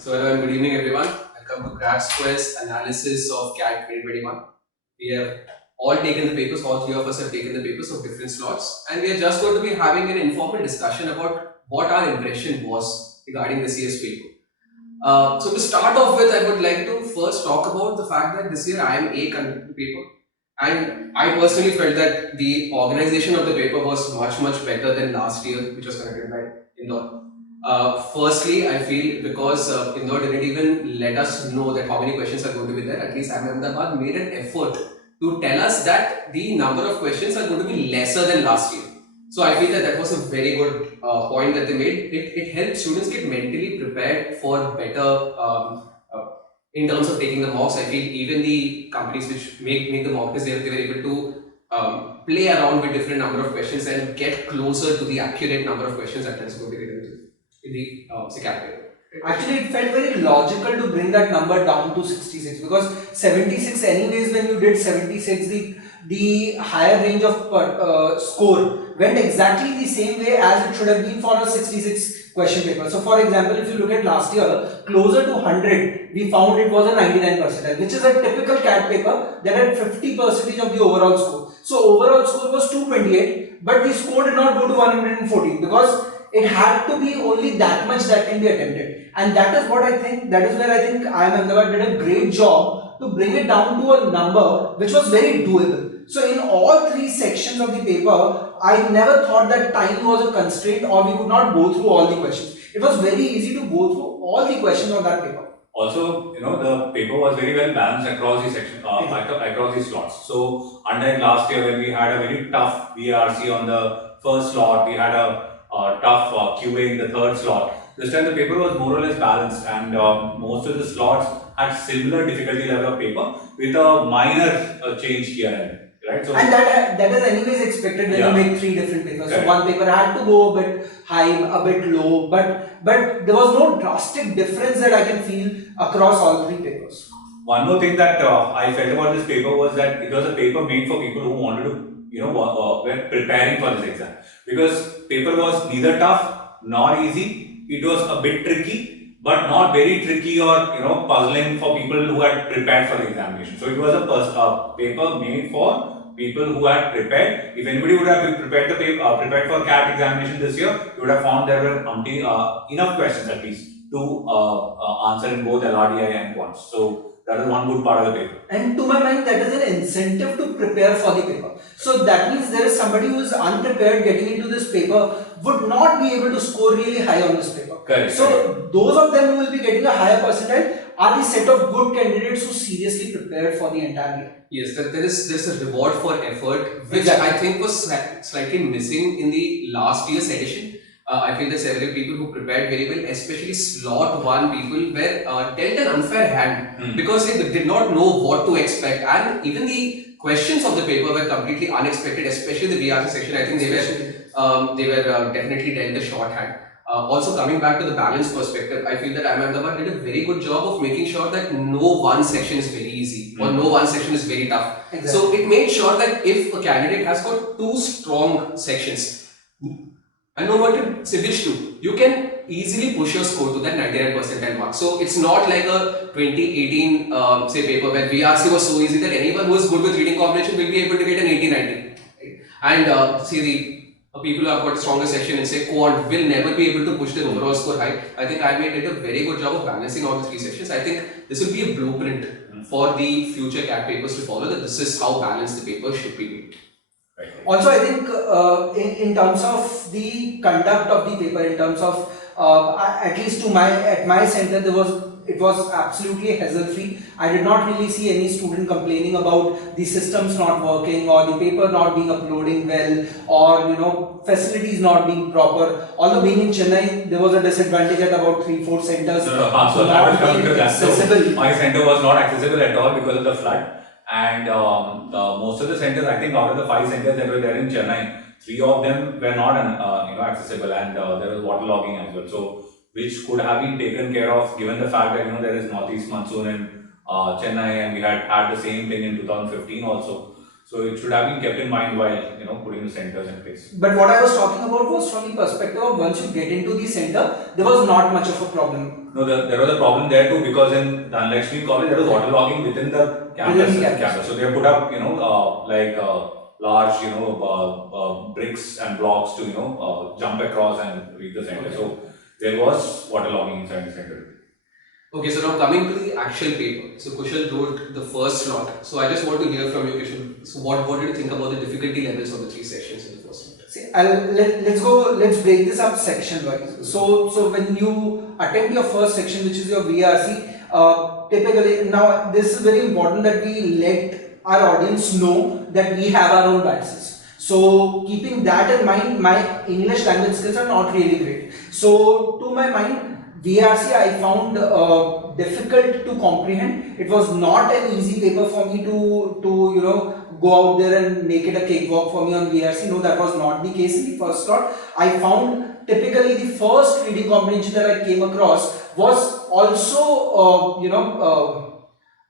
So hello and good evening everyone. Welcome to Crash Quest analysis of CAT 2021. We have all taken the papers, all three of us have taken the papers of different slots, and we are just going to be having an informal discussion about what our impression was regarding this year's paper. So to start off with, I would like to first talk about the fact that this year I am a conducting the paper, and I personally felt that the organization of the paper was much better than last year, which was conducted by Indore. Firstly, I feel because Indore didn't even let us know that how many questions are going to be there. At least IIM Ahmedabad made an effort to tell us that the number of questions are going to be lesser than last year. So I feel that that was a very good point that they made. It helps students get mentally prepared for better in terms of taking the mocks. I feel even the companies which make the mock tests, they were able to play around with different number of questions and get closer to the accurate number of questions that is going to be given in the SICAT paper. Actually, it felt very logical to bring that number down to 66 because 76, anyways, when you did 76, the higher range of score went exactly the same way as it should have been for a 66 question paper. So, for example, if you look at last year, closer to 100, we found it was a 99%, which is a typical CAT paper that had 50% of the overall score. So, overall score was 228, but the score did not go to 114 because it had to be only that much that can be attempted, and that is what I think. That is where I think IIM Ahmedabad did a great job to bring it down to a number which was very doable. So in all three sections of the paper, I never thought that time was a constraint or we could not go through all the questions. It was very easy to go through all the questions on that paper. Also, the paper was very well balanced across the section, across the slots. So, unlike last year when we had a very tough VRC on the first slot, we had a tough QA in the third slot. This time the paper was more or less balanced, and most of the slots had similar difficulty level of paper with a minor change here and there. Right? So, and that is anyways expected when you make three different papers. Correct. So one paper had to go a bit high, a bit low, but there was no drastic difference that I can feel across all three papers. One more thing that I felt about this paper was that it was a paper made for people who wanted to, were preparing for this exam, because paper was neither tough nor easy. It was a bit tricky, but not very tricky or puzzling for people who had prepared for the examination. So it was a paper made for people who had prepared. If anybody would have prepared the paper, prepared for CAT examination this year, you would have found there were enough questions at least to answer in both LRDI and quants. So that is one good part of the paper. And to my mind, that is an incentive to prepare for the paper. So that means there is somebody who is unprepared getting into this paper would not be able to score really high on this paper. Correct. So those of them who will be getting a higher percentile are the set of good candidates who seriously prepared for the entire year. Yes, there's a reward for effort, which I think was slightly missing in the last year's edition. I feel that several people who prepared very well, especially slot 1 people, were dealt an unfair hand because they did not know what to expect, and even the questions of the paper were completely unexpected, especially the VRC section. I think they were definitely dealt a short hand. Also, coming back to the balance perspective, I feel that IIM Ahmedabad did a very good job of making sure that no one section is very easy or no one section is very tough. Exactly. So it made sure that if a candidate has got 2 strong sections, and no matter say which two, you can easily push your score to that 99 percentile mark. So it's not like a 2018 say paper where VRC was so easy that anyone who is good with reading comprehension will be able to get an 80-90. Right? And see the people who have got a stronger section in say quant will never be able to push their overall score high. I think I did a very good job of balancing all the 3 sections. I think this will be a blueprint for the future CAT papers to follow, that this is how balanced the paper should be made. Also, I think in terms of the conduct of the paper, in terms of at least at my center, it was absolutely hassle-free. I did not really see any student complaining about the systems not working or the paper not being uploading well, or facilities not being proper. Although being in Chennai, there was a disadvantage at about 3-4 centers. So I was coming to that. So my center was not accessible at all because of the flood. And most of the centers, I think out of the 5 centers that were there in Chennai, 3 of them were not accessible, and there was waterlogging as well. So which could have been taken care of given the fact that there is northeast monsoon in Chennai, and we had the same thing in 2015 also. So it should have been kept in mind while putting the centers in place. But what I was talking about was from the perspective of once you get into the center, there was not much of a problem. No, there was a problem there too, because in Dhanlaxmi College there was waterlogging within the campus. So they put up large bricks and blocks to jump across and reach the center. Okay. So there was waterlogging inside the center. Okay, so now coming to the actual paper. So Kushal wrote the first lot. So I just want to hear from you, Kushal. So what did you think about the difficulty levels of the 3 sections in the first lot? See, let's break this up section wise. So when you attempt your first section, which is your VRC, typically, now this is very important that we let our audience know that we have our own biases. So keeping that in mind, my English language skills are not really great. So to my mind, VRC I found difficult to comprehend. It was not an easy paper for me to go out there and make it a cakewalk for me on VRC. No, that was not the case in the first slot. I found typically the first reading comprehension that I came across was also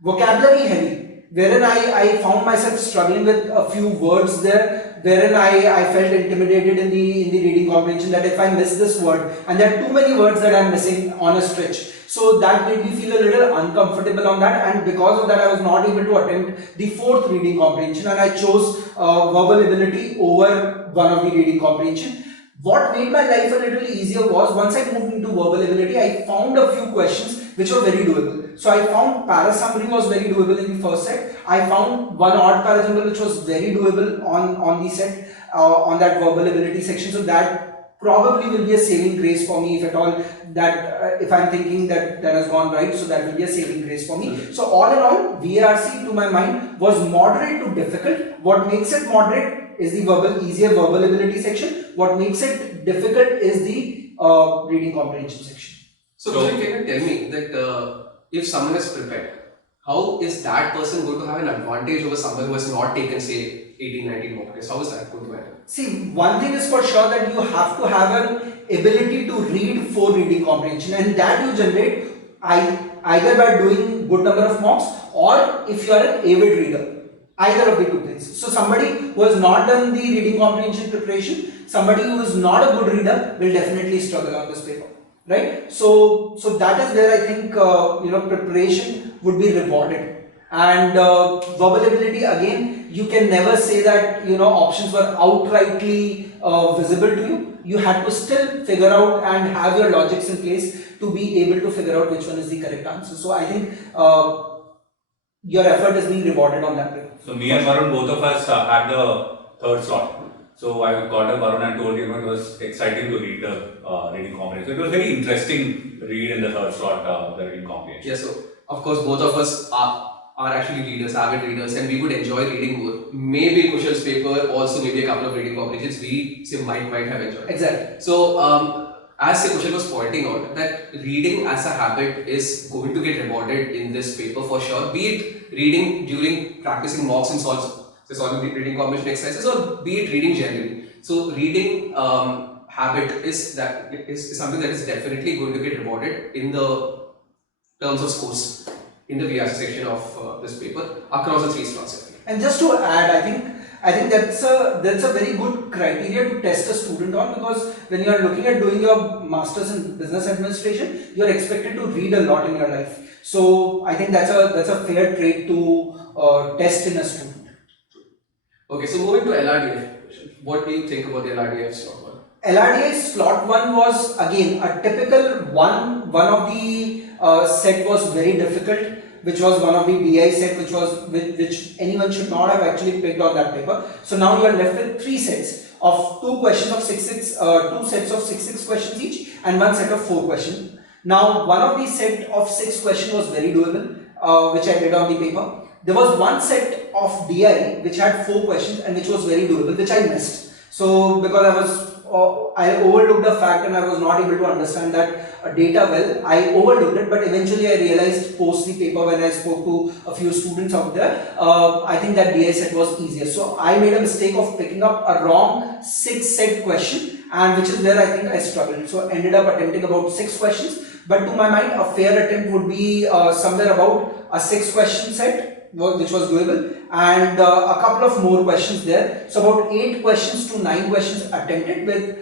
vocabulary heavy, wherein I found myself struggling with a few words there, wherein I felt intimidated in the reading comprehension that if I miss this word, and there are too many words that I'm missing on a stretch. So that made me feel a little uncomfortable on that, and because of that I was not able to attempt the fourth reading comprehension, and I chose verbal ability over one of the reading comprehension. What made my life a little easier was once I moved into verbal ability, I found a few questions which were very doable. So I found para summary was very doable in the first set. I found one odd para jumble which was very doable on the set, on that verbal ability section. So that probably will be a saving grace for me, if at all, that if I'm thinking that has gone right, so that will be a saving grace for me. So all in all, VRC to my mind was moderate to difficult. What makes it moderate is the easier verbal ability section. What makes it difficult is the reading comprehension section. So Kushal, can you tell me that if someone is prepared, how is that person going to have an advantage over someone who has not taken, say, 18-19 mock tests? How is that going to happen? See, one thing is for sure that you have to have an ability to read for reading comprehension, and that you generate either by doing good number of mocks, or if you are an avid reader. Either of the two things. So somebody who has not done the reading comprehension preparation, somebody who is not a good reader will definitely struggle on this paper, right? So that is where I think preparation would be rewarded. And verbal ability, again, you can never say that options were outrightly visible to you. You had to still figure out and have your logics in place to be able to figure out which one is the correct answer. So I think your effort is being rewarded on that paper. So me and Varun, both of us had the third slot. So I called up Varun and told him it was exciting to read the reading comprehension. So it was very interesting read in the third slot, the reading comprehension. Yeah, so of course both of us are actually readers, avid readers, and we would enjoy reading more. Maybe Kushal's paper, also maybe a couple of reading comprehensions we might have enjoyed. Exactly. So as Kushal was pointing out, that reading as a habit is going to get rewarded in this paper for sure, be it reading during practicing mocks and solving reading comprehension exercises, or be it reading generally. So reading habit is something that is definitely going to get rewarded in the terms of scores in the VRC section of this paper across the 3 slots. And just to add, I think that's a very good criteria to test a student on, because when you are looking at doing your masters in business administration, you are expected to read a lot in your life. So I think that's a fair trait to test in a student. Okay, so moving to LRDF, what do you think about the LRDF slot 1? LRDI slot 1 was again a typical one of the set was very difficult, which was one of the DI set, which anyone should not have actually picked on that paper. So now you are left with 3 sets of 2 questions of 2 sets of 6 questions each, and 1 set of 4 questions. Now one of these set of 6 questions was very doable, which I did on the paper. There was 1 set of DI which had 4 questions and which was very doable, which I missed. So because I overlooked the fact and I was not able to understand that data well, I overlooked it, but eventually I realized post the paper when I spoke to a few students out there, I think that DI set was easier. So I made a mistake of picking up a wrong 6 set question, and which is where I think I struggled. So I ended up attempting about 6 questions, but to my mind a fair attempt would be somewhere about a 6 question set, which was doable, and a couple of more questions there. So about 8 questions to 9 questions attempted with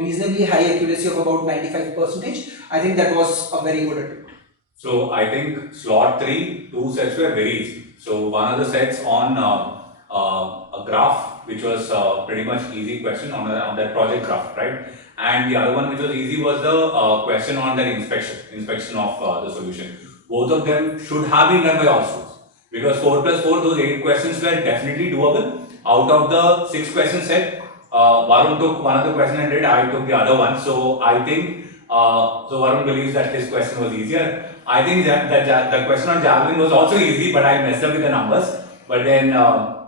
reasonably high accuracy of about 95%. I think that was a very good attempt. So I think slot 3, 2 sets were very easy. So one of the sets on a graph, which was pretty much easy question on that project graph, right? And the other one which was easy was the question on that inspection of the solution. Both of them should have been done by all students, because 4 plus 4, those 8 questions were definitely doable. Out of the 6 questions set, Varun took one of the question and did, I took the other one. So I think, so Varun believes that his question was easier. I think that the question on javelin was also easy, but I messed up with the numbers. But then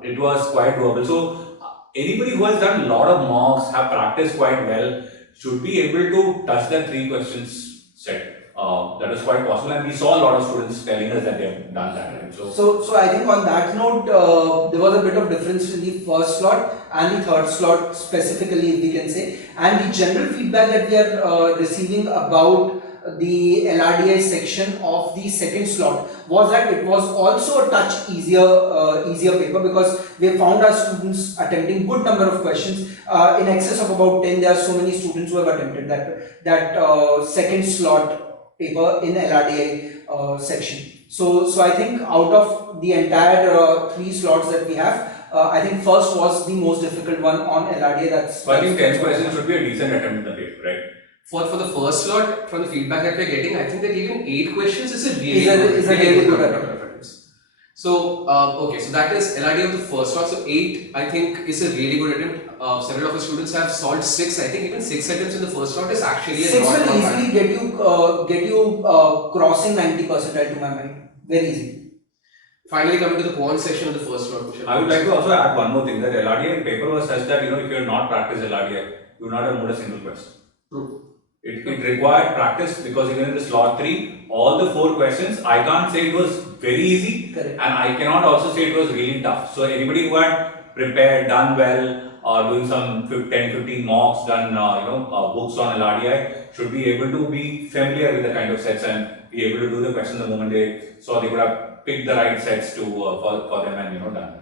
it was quite doable. So anybody who has done a lot of mocks, have practiced quite well, should be able to touch that 3 questions set. That is quite possible, and we saw a lot of students telling us that they have done that. Right? So I think on that note, there was a bit of difference in the first slot and the third slot specifically, if we can say. And the general feedback that we are receiving about the LRDI section of the second slot was that it was also a touch easier paper, because we found our students attempting good number of questions in excess of about 10. There are so many students who have attempted that second slot paper in LRDI section. So I think out of the entire 3 slots that we have, I think first was the most difficult one on LRDI. So I think 10 questions should be a decent attempt in the paper, right? For the first slot, from the feedback that we're getting, I think that even 8 questions is a really good attempt. So, okay, so that is LRD of the first slot. So 8, I think, is a really good attempt. Several of our students have solved 6. I think even 6 attempts in the first slot is actually a 6 lot. will easily get you crossing 90 percentile to my mind. Very easy. Finally, coming to the quant section of the first slot. I would like to also add one more thing, that LRDI paper was such that, if you have not practiced LRDI, you would not have moved a single question. True. It required practice, because even in the slot 3, all the 4 questions, I can't say it was very easy. Correct. And I cannot also say it was really tough. So anybody who had prepared, done well, or doing some 10-15 mocks, done books on LRDI, should be able to be familiar with the kind of sets and be able to do the questions the moment they saw. They would have picked the right sets to for them and done.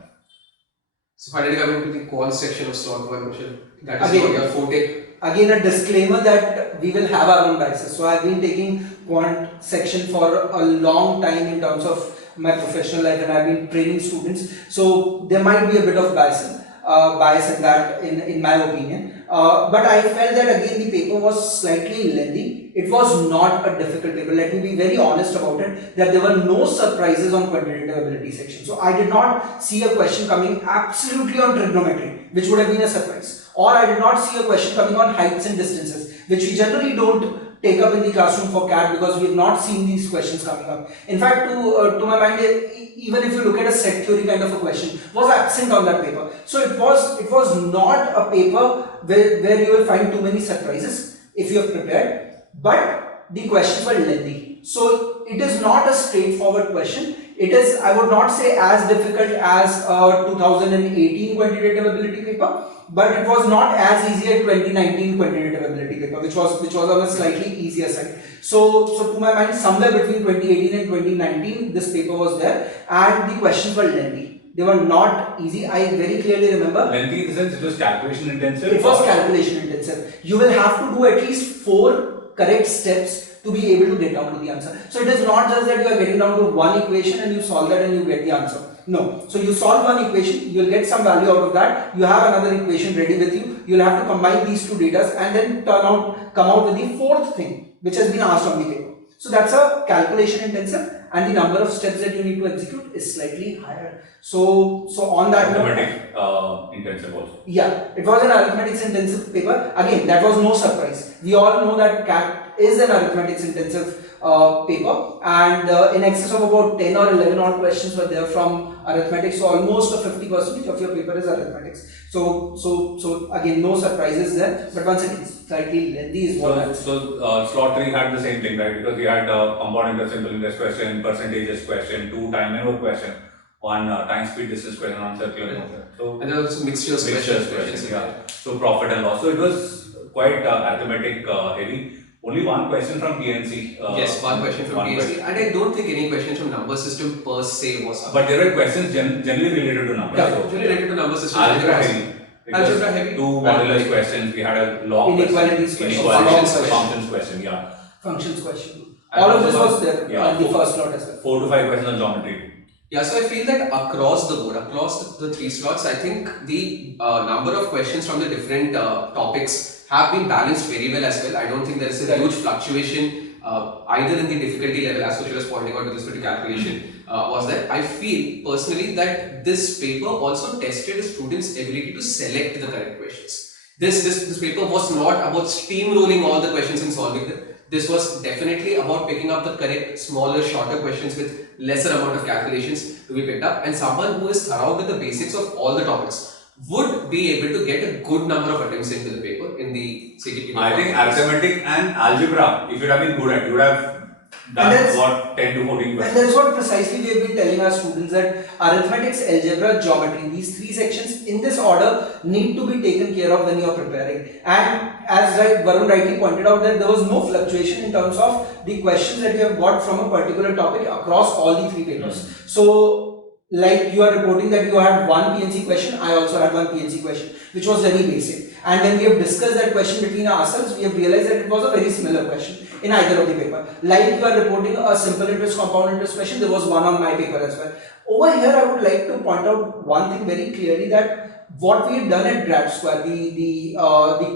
So finally, coming to the quant section of slot 1, Michelle. That is Again, your forte. Again, a disclaimer that we will have our own biases. So I've been taking quant section for a long time in terms of my professional life, and I've been training students. So there might be a bit of bias in that, in my opinion. But I felt that again the paper was slightly lengthy. It was not a difficult paper. Let me be very honest about it, that there were no surprises on quantitative ability section. So I did not see a question coming absolutely on trigonometry, which would have been a surprise. Or I did not see a question coming on heights and distances, which we generally don't take up in the classroom for CAT, because we have not seen these questions coming up. In fact, to my mind, even if you look at a set theory kind of a question, was absent on that paper. So it was not a paper where you will find too many surprises if you have prepared, but the questions were lengthy. So it is not a straightforward question. It is, I would not say as difficult as 2018 quantitative ability paper, but it was not as easy as 2019 quantitative ability paper, which was on a slightly easier side. So to my mind, somewhere between 2018 and 2019, this paper was there, and the questions were lengthy. They were not easy. I very clearly remember. Lengthy in the sense it was calculation intensive? It was calculation intensive. You will have to do at least 4 correct steps to be able to get down to the answer. So it is not just that you are getting down to one equation and you solve that and you get the answer. No. So you solve one equation, you will get some value out of that. You have another equation ready with you. You will have to combine these 2 data and then come out with the 4th thing which has been asked on the paper. So that's a calculation intensive, and the number of steps that you need to execute is slightly higher. So on that arithmetic intensive also. Yeah, it was an arithmetics intensive paper. Again, that was no surprise. We all know that CAT is an arithmetics intensive paper, and in excess of about 10 or 11 odd questions were there from arithmetics. So almost a 50% of your paper is arithmetics. So again, no surprises there. But once again, slightly lengthy is what. So slot 3 had the same thing, right? Because we had compound interest, simple interest question, percentages question, 2 time interval question, 1 time speed distance question on circular motion. So and there are also mixtures questions. Yeah. So profit and loss. So it was quite arithmetic heavy. only one question from PNC. Yes, one question from PNC, and I don't think any questions from number system per se was asked. But there were questions generally related to numbers. Yeah, generally related to number system. Algebra heavy. Algebra heavy. Two modulus questions. We had a log Inequalities question. question. Functions question. Yeah. Functions question. All of this was there in the first slot as well. 4 to 5 questions on geometry. Yeah, so I feel that across the board, across the 3 slots, I think the number of questions from the different topics have been balanced very well as well. I don't think there is a huge fluctuation either in the difficulty level, as Kushal was pointing out with respect to calculation, was that I feel personally that this paper also tested the students' ability to select the correct questions. This paper was not about steamrolling all the questions and solving them. This was definitely about picking up the correct, smaller, shorter questions with lesser amount of calculations to be picked up, and someone who is thorough with the basics of all the topics would be able to get a good number of attempts into the paper in the CTP. I think arithmetic and algebra, if you have been good at, you would have done about 10 to 14 questions. And that's what precisely we have been telling our students, that arithmetics, algebra, geometry, these 3 sections in this order need to be taken care of when you are preparing. And as Varun rightly pointed out, that there was no fluctuation in terms of the questions that you have got from a particular topic across all the 3 papers. So, like you are reporting that you had one PNC question, I also had one PNC question, which was very basic. And when we have discussed that question between ourselves, we have realized that it was a very similar question in either of the paper. Like you are reporting a simple interest, compound interest question, there was one on my paper as well. Over here, I would like to point out one thing very clearly, that what we had done at Grad Square, the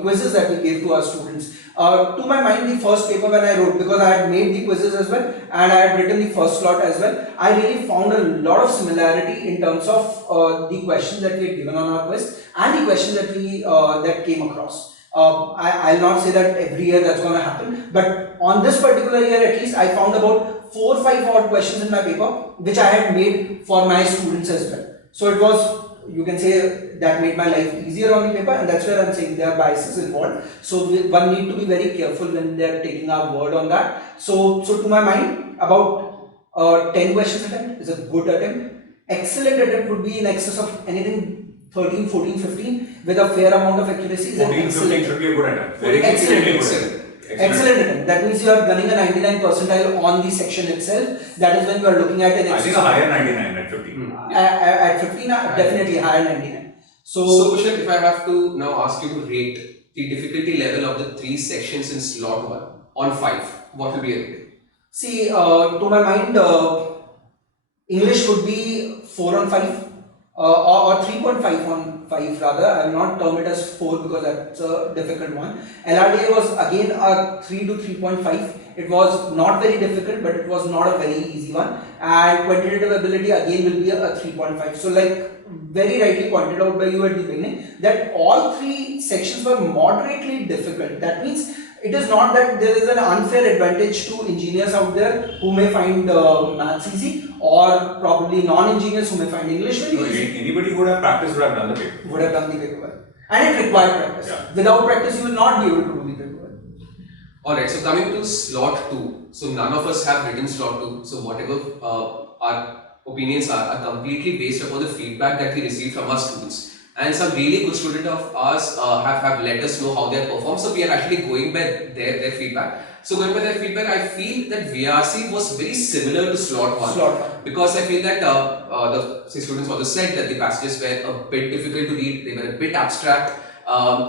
quizzes that we gave to our students. To my mind, the first paper when I wrote, because I had made the quizzes as well and I had written the first slot as well, I really found a lot of similarity in terms of the questions that we had given on our quiz and the questions that we that came across. I'll not say that every year that's going to happen, but on this particular year at least, I found about 4 or 5 odd questions in my paper which I had made for my students as well. So it was, you can say, that made my life easier on the paper, and that's where I'm saying there are biases involved. So one need to be very careful when they're taking our word on that. So to my mind, about 10 questions attempt is a good attempt. Excellent attempt would be in excess of anything 13, 14, 15 with a fair amount of accuracy. 14, 15 should be a good attempt. Very Excellent attempt. That means you are gunning a 99 percentile on the section itself. That is when you are looking at an. I think a higher 99 at 15. At 15, definitely higher 99. So Kushal, if I have to now ask you to rate the difficulty level of the 3 sections in slot 1 on 5, what will be a rating? See, to my mind, English would be 4 on 5 or 3.5 on 5 rather. I will not term it as 4 because that's a difficult one. LRDA was again a 3 to 3.5. It was not very difficult, but it was not a very easy one. And quantitative ability again will be a 3.5. So like very rightly pointed out by you at the beginning, that all 3 sections were moderately difficult. That means it is not that there is an unfair advantage to engineers out there who may find maths easy, or probably non-engineers who may find English very easy. Anybody who would have practiced would have done the paper. Would have done the paper well. And it required practice. Yeah. Without practice, you will not be able to do the paper well. Alright, so coming to slot 2. So none of us have written slot 2. So whatever our opinions are completely based upon the feedback that we received from our students. And some really good students of ours have let us know how they have performed. So we are actually going by their feedback. So going by their feedback, I feel that VRC was very similar to slot 1. Because I feel that the students also said that the passages were a bit difficult to read, they were a bit abstract.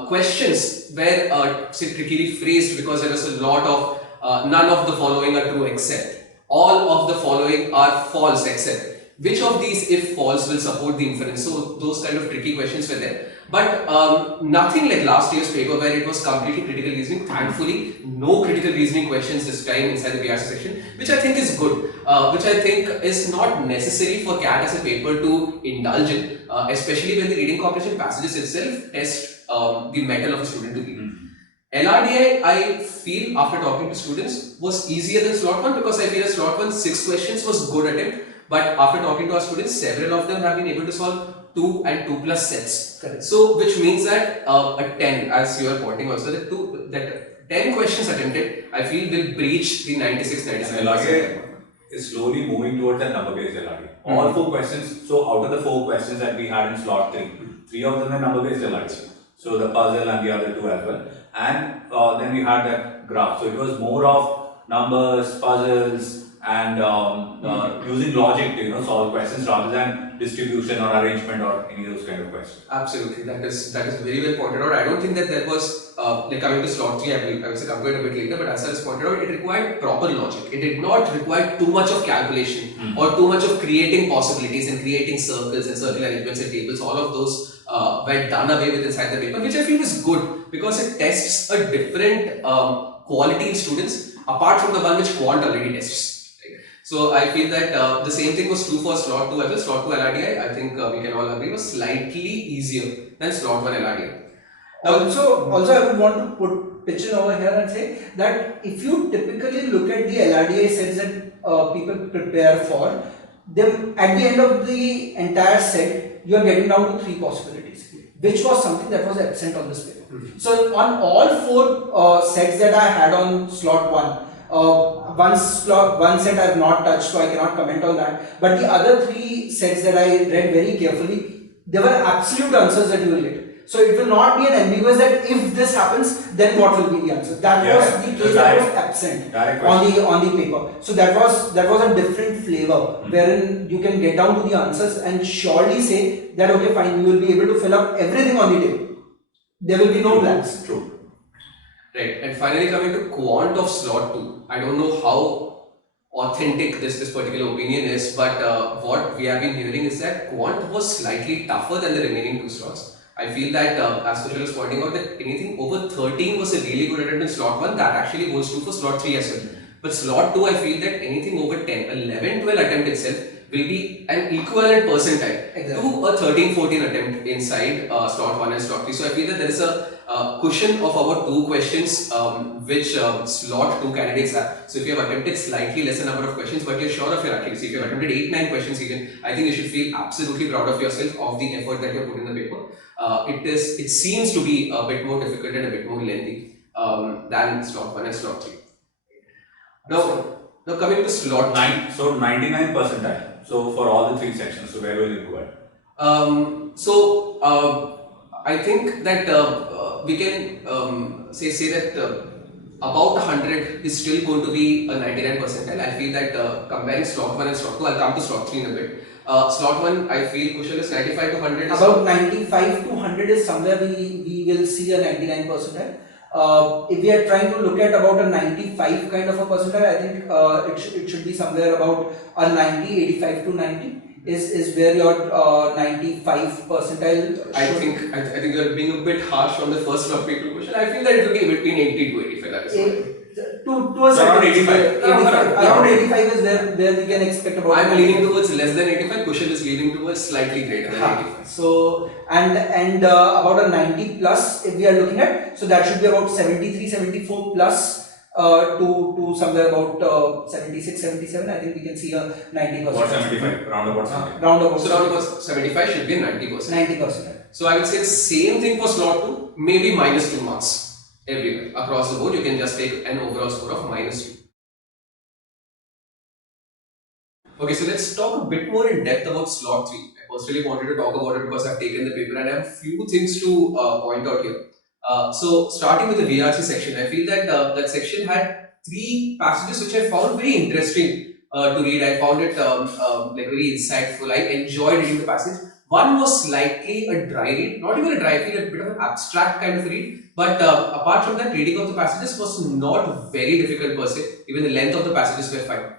Questions were trickily phrased because there was a lot of none of the following are true except. All of the following are false except. Which of these, if false, will support the inference? So those kind of tricky questions were there. But nothing like last year's paper where it was completely critical reasoning. Thankfully, no critical reasoning questions this time inside the VRC section, which I think is good. Which I think is not necessary for CAT as a paper to indulge in, especially when the reading comprehension passages itself test the mettle of a student to read. LRDI, I feel after talking to students, was easier than slot 1 because I feel that slot 1 6 questions was good attempt. But after talking to our students, several of them have been able to solve 2 and 2 plus sets. Correct. So, which means that a 10, as you are pointing also, that 10 questions attempted, I feel will breach the 96-97. LRDI is slowly moving towards that number-based LRDI. All 4 questions, so out of the 4 questions that we had in slot 3, 3 of them are number-based LRDI. So the puzzle and the other two as well. And then we had that graph. So it was more of numbers, puzzles, and using logic to solve questions rather than distribution or arrangement or any of those kind of questions. Absolutely, that is very well pointed out. I don't think that there was like coming to slot 3. I will say come to it a bit later, but as I was pointed out, it required proper logic. It did not require too much of calculation or too much of creating possibilities and creating circles and circle arrangements and tables. All of those were done away with inside the paper, which I feel is good because it tests a different quality in students apart from the one which Quant already tests. So I feel that the same thing was true for slot 2 as well. Slot 2 LRDI, I think we can all agree, was slightly easier than slot 1 LRDI. Also, I would want to pitch in over here and say that if you typically look at the LRDI sets that people prepare for, then at the end of the entire set, you are getting down to 3 possibilities, which was something that was absent on this paper. So on all 4 sets that I had on slot 1, one set I have not touched, so I cannot comment on that. But the other 3 sets that I read very carefully, they were absolute answers that you will get. So it will not be an ambiguous that if this happens, then what will be the answer. That was the case that was absent on the paper. So that was a different flavor wherein you can get down to the answers and surely say that okay fine, you will be able to fill up everything on the table. There will be no blanks. True. Right, and finally coming to Quant of slot 2, I don't know how authentic this particular opinion is, but what we have been hearing is that Quant was slightly tougher than the remaining 2 slots. I feel that as Kushal was pointing out, that anything over 13 was a really good attempt in slot 1, that actually holds true for slot 3 as well. But slot 2, I feel that anything over 10, 11, 12 attempt itself will be an equivalent percentile to a 13-14 attempt inside slot 1 and slot 3. So I feel that there is a cushion of about 2 questions which slot 2 candidates have. So if you have attempted slightly lesser number of questions but you're sure of your accuracy, if you have attempted 8-9 questions even, I think you should feel absolutely proud of yourself of the effort that you put in the paper. It seems to be a bit more difficult and a bit more lengthy than slot 1 and slot 3. Now coming to slot 9, so 99 percentile. So for all the 3 sections, so where will you go at? I think that we can say that about 100 is still going to be a 99 percentile. I feel that comparing slot 1 and slot 2, I'll come to slot 3 in a bit. Slot 1, I feel Kushal is 95 to 100. About 95 to 100 is somewhere we will see a 99 percentile. If we are trying to look at about a 95 kind of a percentile, I think it should be somewhere about a 90, 85 to 90 is where your 95 percentile. I think you are being a bit harsh on the first slot people question. I feel that it will be between 80 to 85. That is fine. To a certain around 85. Around 85 is where we can expect about. I'm leaning towards less than 85. Kushal is leaning towards slightly greater than 85. So and about a 90 plus if we are looking at, so that should be about 73, 74 plus to somewhere about 76, 77. I think we can see a 90%. About 75, round about 75. So round about 75 should be a 90%. 90%. So I will say the same thing for slot 2, maybe minus 2 marks everywhere across the board. You can just take an overall score of minus 2. Okay, so let's talk a bit more in depth about slot 3. I personally wanted to talk about it because I've taken the paper and I have a few things to point out here. So starting with the VRC section, I feel that that section had 3 passages which I found very interesting to read. I found it like very insightful. I enjoyed reading the passage. One was slightly a dry read, not even a dry read, a bit of an abstract kind of read. But apart from that, reading of the passages was not very difficult per se. Even the length of the passages were fine.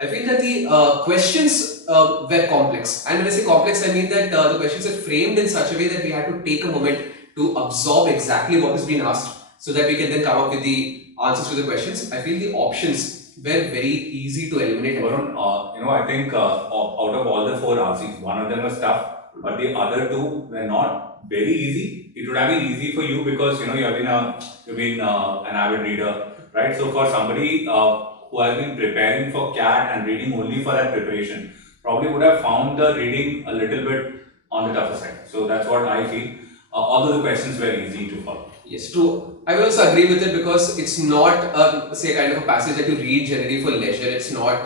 I feel that the questions were complex. And when I say complex, I mean that the questions are framed in such a way that we had to take a moment to absorb exactly what is being asked so that we can then come up with the answers to the questions. I feel the options were very easy to eliminate. Varun, I think out of all the 4 RCs, one of them was tough, but the other 2 were not very easy. It would have been easy for you because you've been an avid reader, right? So for somebody who has been preparing for CAT and reading only for that preparation, probably would have found the reading a little bit on the tougher side. So that's what I feel. Although the questions were easy to follow. Yes, true. I will also agree with it because it's not say kind of a passage that you read generally for leisure. It's not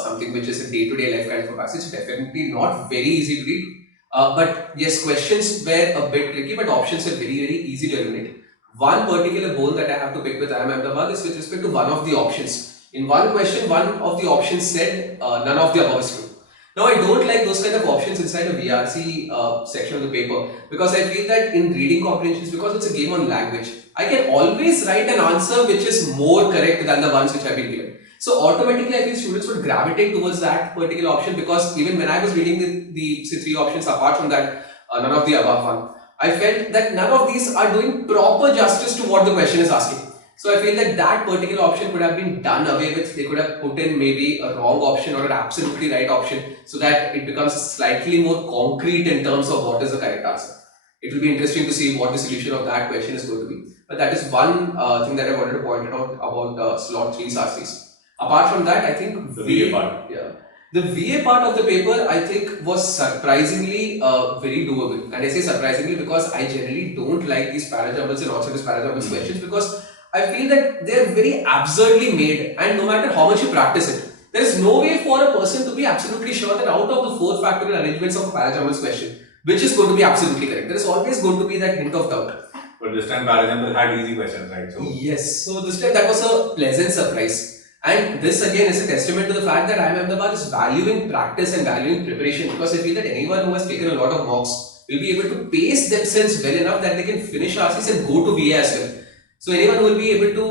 something which is a day-to-day life kind of a passage. Definitely not very easy to read. But yes, questions were a bit tricky, but options were very, very easy to eliminate. One particular bone that I have to pick with IIM Ahmedabad is with respect to one of the options. In one question, one of the options said none of the above is true. Now, I don't like those kind of options inside a VRC section of the paper because I feel that in reading comprehensions, because it's a game on language, I can always write an answer which is more correct than the ones which have been given. So automatically, I feel students would gravitate towards that particular option because even when I was reading the say, three options apart from that, none of the above one, I felt that none of these are doing proper justice to what the question is asking. So I feel that that particular option could have been done away with. They could have put in maybe a wrong option or an absolutely right option so that it becomes slightly more concrete in terms of what is the correct answer. It will be interesting to see what the solution of that question is going to be. But that is one thing that I wanted to point out about slot 3 SARCs. Apart from that, I think The VA part. Yeah. The VA part of the paper, I think, was surprisingly very doable. And I say surprisingly because I generally don't like these parajumbles and also these parajumbles questions because I feel that they're very absurdly made, and no matter how much you practice it, there is no way for a person to be absolutely sure that out of the 4 factorial arrangements of a parajumbles question, which is going to be absolutely correct. There is always going to be that hint of doubt. But this time, Parajumble had easy questions, right? So Yes, so this time that was a pleasant surprise. And this again is a testament to the fact that IIM Ahmedabad is valuing practice and valuing preparation because I feel that anyone who has taken a lot of mocks will be able to pace themselves well enough that they can finish RCs and go to VA as well. So anyone who will be able to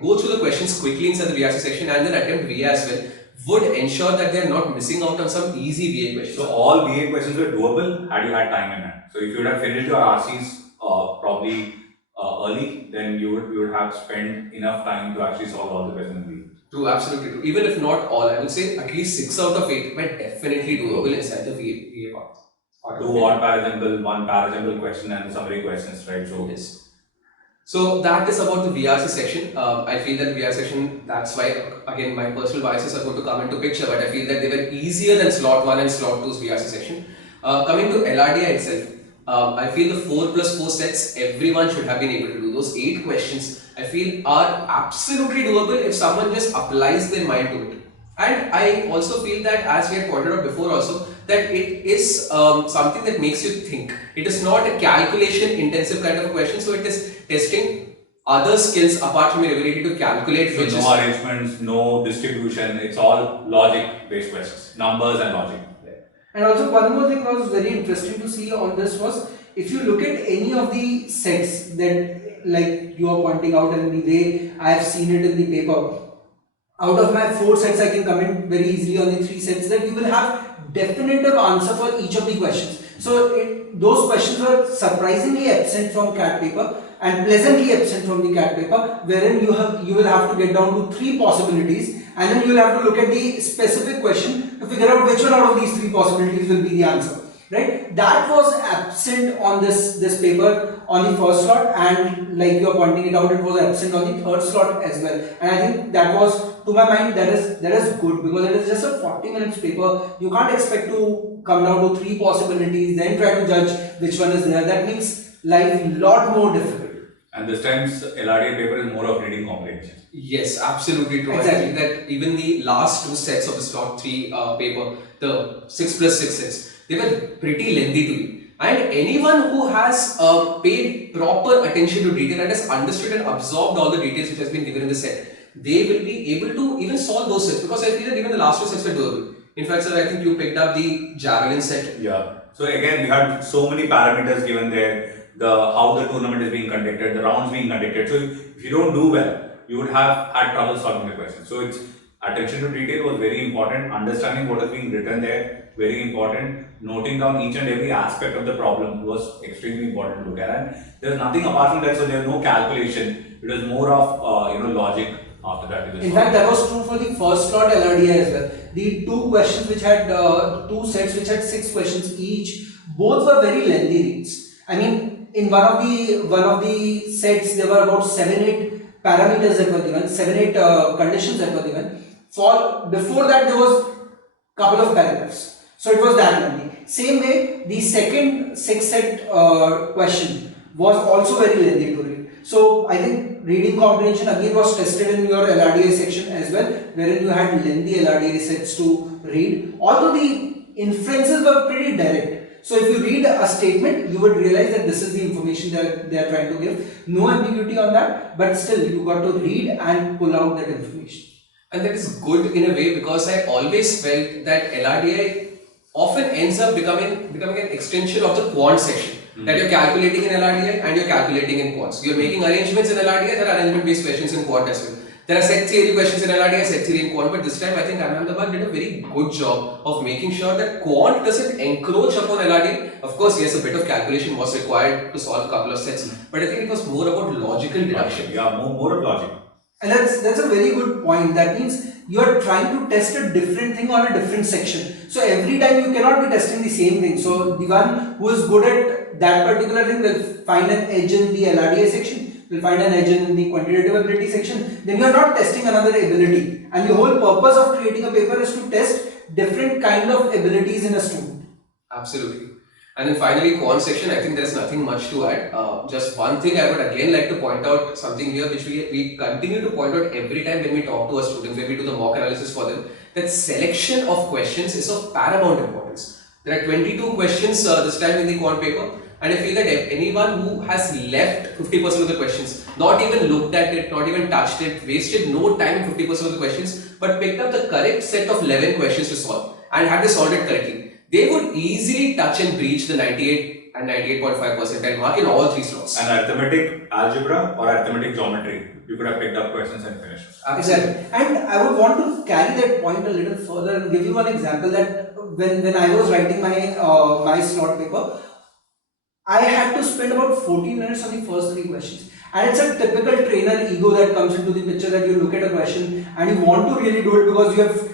go through the questions quickly inside the VRC section and then attempt VA as well would ensure that they are not missing out on some easy VA questions. So all VA questions were doable had you had time in hand. So if you would have finished your RCs probably early, then you would have spent enough time to actually solve all the questions. True, absolutely true. Even if not all, I would say at least 6 out of 8 were definitely doable inside the VA part. 2 odd parajumble, 1 parajumble question and summary questions, right? So yes. So that is about the VRC section. I feel that VRC section, that's why again my personal biases are going to come into picture, but I feel that they were easier than slot 1 and slot 2's VRC section. Coming to LRDI itself, I feel the 4+4 sets everyone should have been able to do. Those 8 questions I feel are absolutely doable if someone just applies their mind to it. And I also feel that, as we had pointed out before also, that it is something that makes you think. It is not a calculation intensive kind of a question, so it is testing other skills apart from your ability to calculate. So no arrangements, no distribution, it's all logic based questions, numbers and logic. And also one more thing was very interesting to see on this was, if you look at any of the sets that like you are pointing out and the way I have seen it in the paper, out of my 4 sets I can comment very easily on the 3 sets that you will have definitive answer for each of the questions. So those questions were surprisingly absent from CAT paper and pleasantly absent from the CAT paper, wherein you will have to get down to 3 possibilities and then you will have to look at the specific question to figure out which one out of these 3 possibilities will be the answer. Right? That was absent on this paper on the first slot, and like you are pointing it out, it was absent on the third slot as well. And I think that was, to my mind, that is good because it is just a 40 minutes paper. You can't expect to come down to 3 possibilities, then try to judge which one is there. That makes life a lot more difficult. And this time's LRDA paper is more of reading comprehension. Yes, absolutely true. Exactly. I think that even the last 2 sets of the slot 3 paper, the 6+6 sets, they were pretty lengthy to me. And anyone who has paid proper attention to detail and has understood and absorbed all the details which has been given in the set, they will be able to even solve those sets, because I feel that even the last 2 sets were doable. In fact, sir, I think you picked up the javelin set. Yeah. So again, we had so many parameters given there. How the tournament is being conducted, the rounds being conducted. So if you don't do well, you would have had trouble solving the question. So it's attention to detail was very important. Understanding what is being written there, very important. Noting down each and every aspect of the problem was extremely important to look at. And there's nothing apart from that. So there's no calculation. It was more of logic after that. In fact, that was true for the first slot LRDI as well. The 2 questions which had 2 sets which had 6 questions each, both were very lengthy reads. I mean, in one of the sets there were about 7-8 parameters that were given, 7-8 conditions that were given. Before that there was couple of paragraphs, so it was that lengthy. Same way, the second 6 set question was also very lengthy to read. So I think reading comprehension again was tested in your LRDI section as well, wherein you had lengthy LRDI sets to read. Although the inferences were pretty direct. So if you read a statement, you would realize that this is the information that they are trying to give. No ambiguity on that, but still you got to read and pull out that information. And that is good in a way, because I always felt that LRDI often ends up becoming an extension of the quant section. That you're calculating in LRDI and you're calculating in quants. You're making arrangements in LRDI, there are arrangement based questions in quant as well. There are set theory questions in LRDI, set theory in quant, but this time I think Ahmedabad did a very good job of making sure that quant doesn't encroach upon LRDI. Of course, yes, a bit of calculation was required to solve a couple of sets, but I think it was more about logical deduction. Yeah, more of logic. And that's a very good point. That means you are trying to test a different thing on a different section. So every time you cannot be testing the same thing. So the one who is good at that particular thing will find an edge in the LRDI section, will find an edge in the quantitative ability section. Then you are not testing another ability. And the whole purpose of creating a paper is to test different kind of abilities in a student. Absolutely. And then finally, quant section, I think there's nothing much to add. Just one thing I would again like to point out, something here which we continue to point out every time when we talk to our students, when we do the mock analysis for them, that selection of questions is of paramount importance. There are 22 questions this time in the quant paper, and I feel that anyone who has left 50% of the questions, not even looked at it, not even touched it, wasted no time in 50% of the questions, but picked up the correct set of 11 questions to solve and had they solved it correctly, they would easily touch and breach the 98 and 98.5 percentile mark in all three slots. And arithmetic algebra or arithmetic geometry, you could have picked up questions and finished. Exactly. And I would want to carry that point a little further and give you one example that when I was writing my my slot paper, I had to spend about 14 minutes on the first 3 questions. And it's a typical trainer ego that comes into the picture, that you look at a question and you want to really do it because you have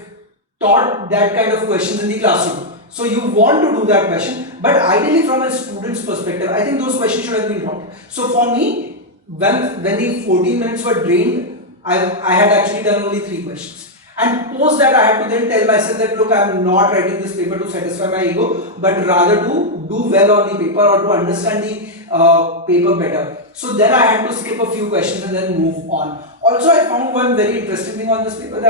taught that kind of questions in the classroom. So you want to do that question, but ideally from a student's perspective, I think those questions should have been taught. So for me, when the 14 minutes were drained, I had actually done only 3 questions. And post that, I had to then tell myself that look, I am not writing this paper to satisfy my ego, but rather to do well on the paper or to understand the paper better. So then I had to skip a few questions and then move on. Also, I found one very interesting thing on this paper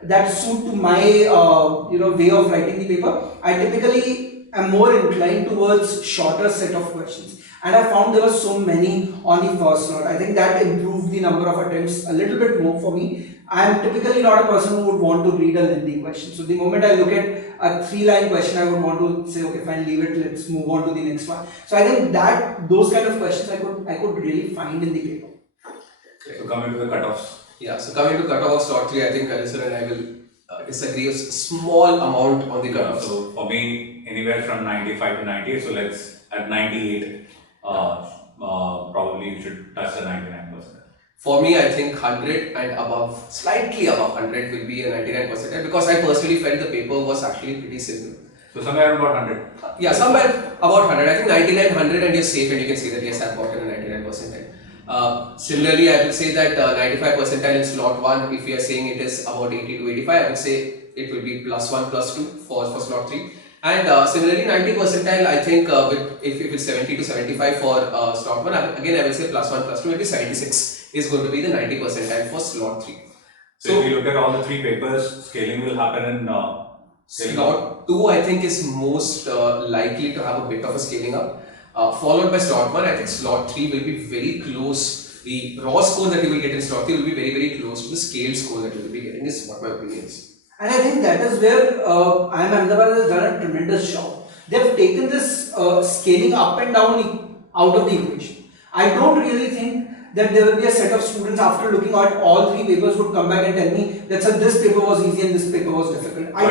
that suit to my way of writing the paper. I typically am more inclined towards shorter set of questions, and I found there were so many on the first slot. I think that improved the number of attempts a little bit more for me. I am typically not a person who would want to read a lengthy question. So the moment I look at a 3-line question, I would want to say, okay, fine, leave it, let's move on to the next one. So I think that those kind of questions I could really find in the paper. So coming to the cutoffs. Yeah, so coming to cutoff of slot 3, I think Alisson and I will disagree a small amount on the cutoffs. So for me, anywhere from 95 to 98. So let's at 98, probably we should touch the 99%. For me, I think 100 and above, slightly above 100 will be a 99%, because I personally felt the paper was actually pretty simple. So somewhere about 100. Yeah, somewhere about 100. I think 99, 100 and you're safe, and you can see that yes, I've gotten a 99 percentile. Similarly, I would say that 95 percentile in slot 1, if we are saying it is about 80 to 85, I would say it will be +1, +2 for slot 3. And similarly, 90 percentile, I think if it's 70 to 75 for slot 1, again I will say +1, +2, maybe 76 is going to be the 90 percentile for slot 3. So if you look at all the 3 papers, scaling will happen in slot 2, I think, is most likely to have a bit of a scaling up. Followed by slot 1, I think slot 3 will be very close. The raw score that you will get in slot 3 will be very, very close to the scaled score that you will be getting, is what my opinion is. And I think that is where IIM Ahmedabad has done a tremendous job. They have taken this scaling up and down out of the equation. I don't really think that there will be a set of students after looking at all 3 papers would come back and tell me that this paper was easy and this paper was difficult. I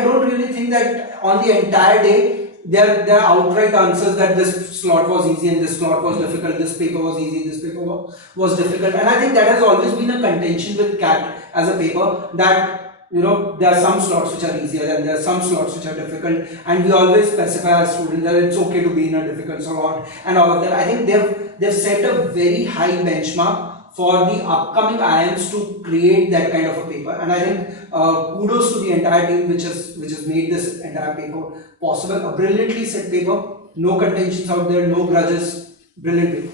don't really think that on the entire day there are outright answers that this slot was easy and this slot was difficult, this paper was easy, this paper was difficult. And I think that has always been a contention with CAT as a paper, that there are some slots which are easier and there are some slots which are difficult, and we always specify as students that it's okay to be in a difficult slot and all of that. I think they've set a very high benchmark for the upcoming IIMs to create that kind of a paper, and I think kudos to the entire team which has made this entire paper possible. A brilliantly set paper, no contentions out there, no grudges, brilliant paper.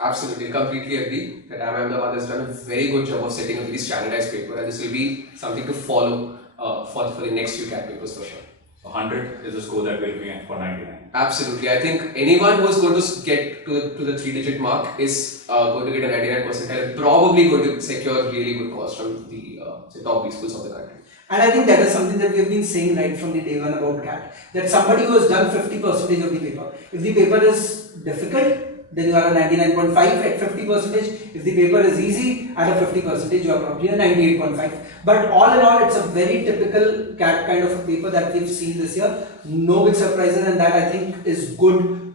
Absolutely, completely agree that IIM Ahmedabad has done a very good job of setting a very standardized paper, and this will be something to follow for the next few CAT papers for sure. So 100 is the score that we're looking at for 99. Absolutely. I think anyone who is going to get to the 3-digit mark is going to get a 99 percentile and probably going to secure really good calls from the say top B schools of the country. And I think that is something that we have been saying right from the day one about CAT. That somebody who has done 50% of the paper, if the paper is difficult, then you are a 99.5 at 50%. If the paper is easy, at a 50%, you are probably a 98.5. But all in all, it's a very typical CAT kind of a paper that we've seen this year. No big surprises, and that I think is good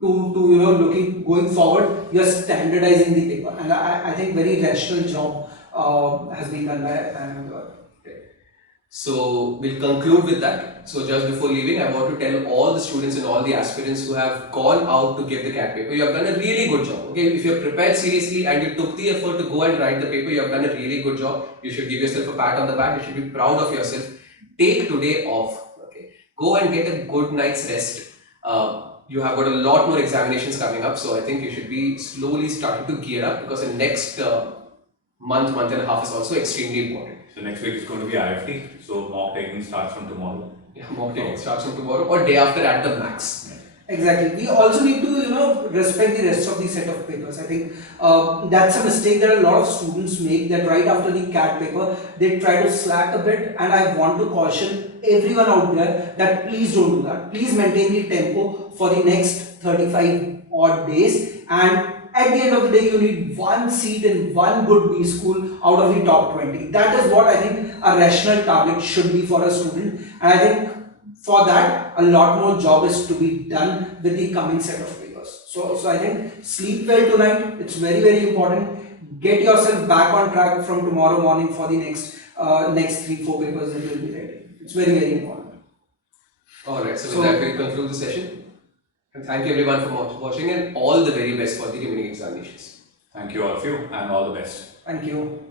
to going forward. You are standardizing the paper, and I think very rational job has been done by Ahmedabad. So we'll conclude with that. So just before leaving, I want to tell all the students and all the aspirants who have gone out to give the CAT paper, you have done a really good job. Okay, if you have prepared seriously and you took the effort to go and write the paper, you have done a really good job. You should give yourself a pat on the back. You should be proud of yourself. Take today off. Okay, go and get a good night's rest. You have got a lot more examinations coming up, so I think you should be slowly starting to gear up because the next month and a half is also extremely important. So next week is going to be IFT. So mock taking starts from tomorrow. Yeah, mock taking starts from tomorrow or day after at the max. Exactly. We also need to, respect the rest of the set of papers. I think that's a mistake that a lot of students make, that right after the CAT paper, they try to slack a bit, and I want to caution everyone out there that please don't do that. Please maintain the tempo for the next 35 odd days, and at the end of the day, you need one seat in one good B school out of the top 20. That is what I think a rational target should be for a student, and I think for that, a lot more job is to be done with the coming set of papers. So I think sleep well tonight. It's very, very important. Get yourself back on track from tomorrow morning for the next 3-4 papers that will be ready. It's very, very important. Alright, so with that we'll conclude the session. And thank you everyone for watching, and all the very best for the remaining examinations. Thank you all of you, and all the best. Thank you.